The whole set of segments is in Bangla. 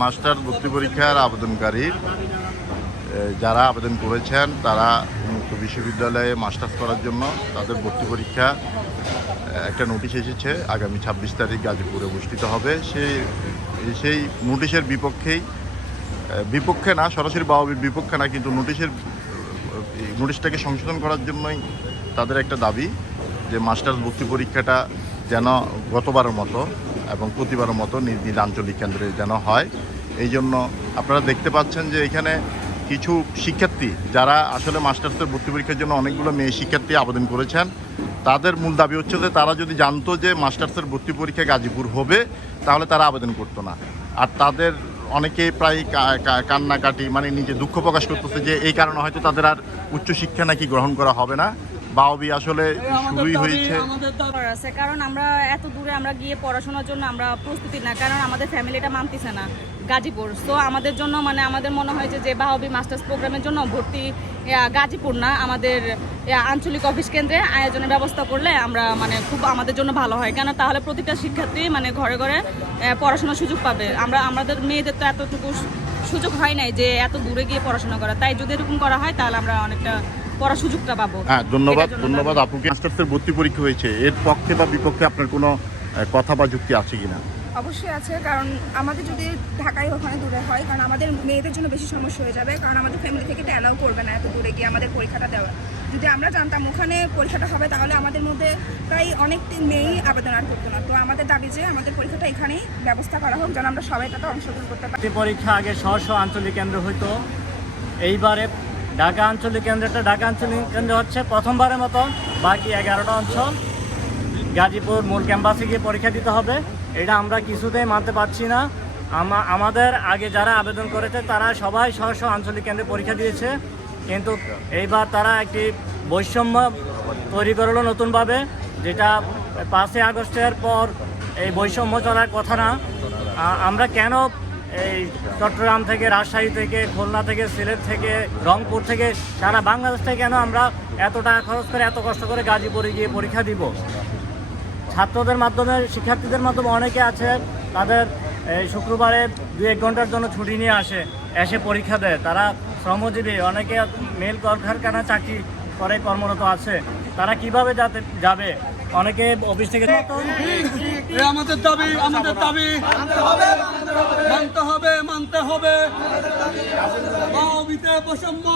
মাস্টার ভর্তি পরীক্ষার আবেদনকারী যারা আবেদন করেছেন, তারা উন্মুক্ত বিশ্ববিদ্যালয়ে মাস্টার্স করার জন্য তাদের ভর্তি পরীক্ষা একটা নোটিশ এসেছে, আগামী ছাব্বিশ তারিখ গাজীপুরে অনুষ্ঠিত হবে। সেই সেই নোটিশের বিপক্ষেই বিপক্ষে না, সরাসরি বাবির বিপক্ষে না, কিন্তু নোটিশের নোটিশটাকে সংশোধন করার জন্যই তাদের একটা দাবি যে মাস্টার্স ভর্তি পরীক্ষাটা যেন গতবারের মতো এবং প্রতিবারের মতো নিজ নিজ আঞ্চলিক কেন্দ্রে যেন হয়। এই জন্য আপনারা দেখতে পাচ্ছেন যে এখানে কিছু শিক্ষার্থী যারা আসলে মাস্টার্সের ভর্তি পরীক্ষার জন্য অনেকগুলো মেয়ে শিক্ষার্থী আবেদন করেছেন, তাদের মূল দাবি হচ্ছে যে তারা যদি জানতো যে মাস্টার্সের ভর্তি পরীক্ষা গাজীপুর হবে, তাহলে তারা আবেদন করতো না। আর তাদের অনেকেই প্রায় কান্নাকাটি মানে নিজে দুঃখ প্রকাশ করতেছে যে এই কারণে হয়তো তাদের আর উচ্চশিক্ষা নাকি গ্রহণ করা হবে না। বাওবি আসলে শুরুই হয়েছে। আছে কারণ আমরা এত দূরে আমরা গিয়ে পড়াশোনার জন্য আমরা প্রস্তুতি না কারণ আমাদের ফ্যামিলিটা মানতেছে না গাজীপুর। সো আমাদের জন্য মানে আমাদের মনে হয় যে যে বাহবি মাস্টার্স প্রোগ্রামের জন্য ভর্তি গাজীপুর না আমাদের আঞ্চলিক অফিস কেন্দ্রে আয়োজনের ব্যবস্থা করলে আমরা মানে খুব আমাদের জন্য ভালো হয়। কেন তাহলে প্রতিটা শিক্ষার্থী মানে ঘরে ঘরে পড়াশোনার সুযোগ পাবে। আমরা আমাদের মেয়েদের তো এতটুকু সু- সুযোগ হয় নাই যে এত দূরে গিয়ে পড়াশোনা করা। তাই যদি এরকম করা হয় তাহলে আমরা অনেকটা পড়ার সুযোগটা পাবো। হ্যাঁ ধন্যবাদ ধন্যবাদ। আপুকে মাস্টার্সের ভর্তি পরীক্ষা হয়েছে এর পক্ষে বা বিপক্ষে আপনার কোনো কথা বা যুক্তি আছে কিনা? অবশ্যই আছে কারণ আমাদের যদি ঢাকায় ওখানে দূরে হয় কারণ আমাদের মেয়েদের জন্য বেশি সমস্যা হয়ে যাবে কারণ আমাদের ফ্যামিলি থেকে এটা অ্যালাউ করবে না এত দূরে গিয়ে আমাদের পরীক্ষাটা দেওয়া। যদি আমরা জানতাম ওখানে পরীক্ষাটা হবে তাহলে আমাদের মধ্যে প্রায় অনেক মেয়েই আবেদন আর করতো না। তো আমাদের দাবি যে আমাদের পরীক্ষাটা এখানেই ব্যবস্থা করা হোক যেন আমরা সবাই তাতে অংশগ্রহণ করতে পারি। পরীক্ষা আগে স্ব স্ব আঞ্চলিক কেন্দ্র হইতো। এইবারে ঢাকা আঞ্চলিক কেন্দ্রটা ঢাকা আঞ্চলিক কেন্দ্র হচ্ছে প্রথমবারের মতো, বাকি এগারোটা অঞ্চল গাজীপুর মূল ক্যাম্পাসে গিয়ে পরীক্ষা দিতে হবে। এটা আমরা কিছুতেই মানতে পারছি না। আমাদের আগে যারা আবেদন করেছে, তারা সবাই স্ব আঞ্চলিক কেন্দ্রে পরীক্ষা দিয়েছে। কিন্তু এইবার তারা একটি বৈষম্য তৈরি করল নতুনভাবে, যেটা পাঁচই আগস্টের পর এই বৈষম্য চলার কথা না। আমরা কেন এই চট্টগ্রাম থেকে, রাজশাহী থেকে, খুলনা থেকে, সিলেট থেকে, রংপুর থেকে, সারা বাংলাদেশ থেকে কেন আমরা এত টাকা খরচ করে, এত কষ্ট করে গাজীপুরে গিয়ে পরীক্ষা দিব? ছাত্রদের মাধ্যমে, শিক্ষার্থীদের মাধ্যমে অনেকে আছে, তাদের এই শুক্রবারে দু এক ঘণ্টার জন্য ছুটি নিয়ে আসে, এসে পরীক্ষা দেয়। তারা শ্রমজীবী, অনেকে মেল কলকারখানা চাকরি করে কর্মরত আছে। তারা কীভাবে যাতে যাবে? অনেকে অফিস থেকে আমাদের দাবি আমাদের দাবি। মানতে হবে মানতে হবে। বৈষম্য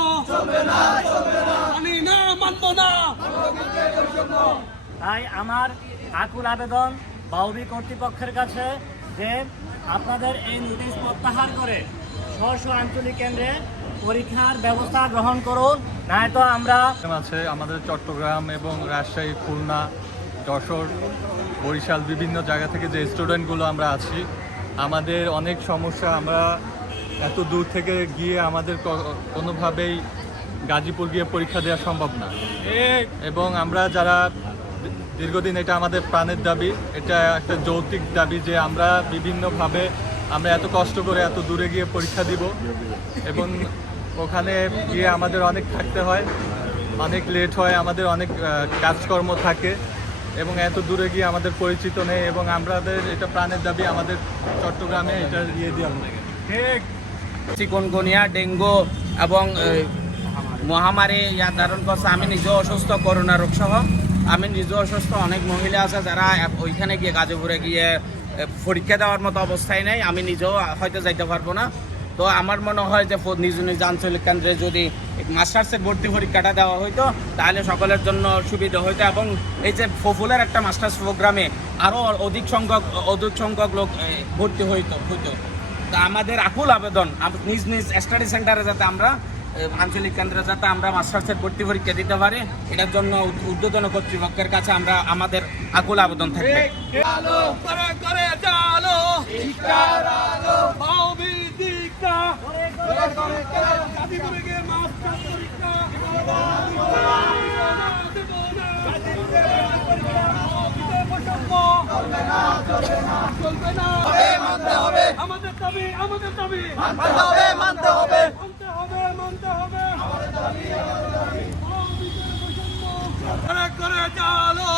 মানি না মানব না। তাই আমার আকুল আবেদন বাউবি কর্তৃপক্ষের কাছে যে আপনাদের এই নোটিশ প্রত্যাহার করে স্ব আঞ্চলিক কেন্দ্রে পরীক্ষার ব্যবস্থা গ্রহণ করুন নয়তো আমরা আছে আমাদের চট্টগ্রাম এবং রাজশাহী খুলনা যশোর বরিশাল বিভিন্ন জায়গা থেকে যে স্টুডেন্টগুলো আমরা আছি আমাদের অনেক সমস্যা আমরা এত দূর থেকে গিয়ে আমাদের কোনোভাবেই গাজীপুর গিয়ে পরীক্ষা দেওয়া সম্ভব না। এবং আমরা যারা দীর্ঘদিন এটা আমাদের প্রাণের দাবি এটা একটা যৌক্তিক দাবি যে আমরা বিভিন্নভাবে আমরা এত কষ্ট করে এত দূরে গিয়ে পরীক্ষা দিব এবং ওখানে গিয়ে আমাদের অনেক থাকতে হয়, অনেক লেট হয়, আমাদের অনেক কাজকর্ম থাকে এবং এত দূরে গিয়ে আমাদের পরিচিত নেই এবং আমাদের এটা প্রাণের দাবি, আমাদের চট্টগ্রামে এটা দিয়ে দেওয়া লাগে ঠিক। চিকনগুনিয়া, ডেঙ্গু এবং মহামারী ইয়াত ধারণ করছে। আমি নিজেও অসুস্থ, করোনা রোগ সহ আমি নিজেও অসুস্থ, অনেক মহিলা আছে যারা ওইখানে গিয়ে গাজীপুরে গিয়ে পরীক্ষা দেওয়ার মতো অবস্থায় নেই। আমি নিজেও হয়তো যাইতে পারব না। তো আমার মনে হয় যে নিজ নিজ আঞ্চলিক কেন্দ্রে যদি মাস্টার্সের ভর্তি পরীক্ষাটা দেওয়া হইতো তাহলে সকলের জন্য সুবিধা হইতো এবং এই যে পপুলার একটা মাস্টার্স প্রোগ্রামে আরও অধিক সংখ্যক অধিক সংখ্যক লোক ভর্তি হইতো হইতো। তা আমাদের আকুল আবেদন নিজ নিজ স্টাডি সেন্টারে যাতে আমরা আঞ্চলিক কেন্দ্রে যাতে আমরা মাস্টার্সের ভর্তি পরীক্ষা দিতে পারি এটার জন্য উদ- ঊর্ধ্বতন কর্তৃপক্ষের কাছে আমরা আমাদের আকুল আবেদন থাকবে। আমাদের দাবি আমাদের দাবি। মানতে হবে মানতে হবে। মানতে হবে মানতে হবে মানবীতে বৈষম্য করে করে চালো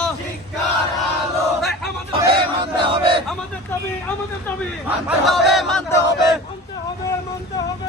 আমাদের মানতে হবে আমাদের দাবি আমাদের দাবি মানতে হবে হবে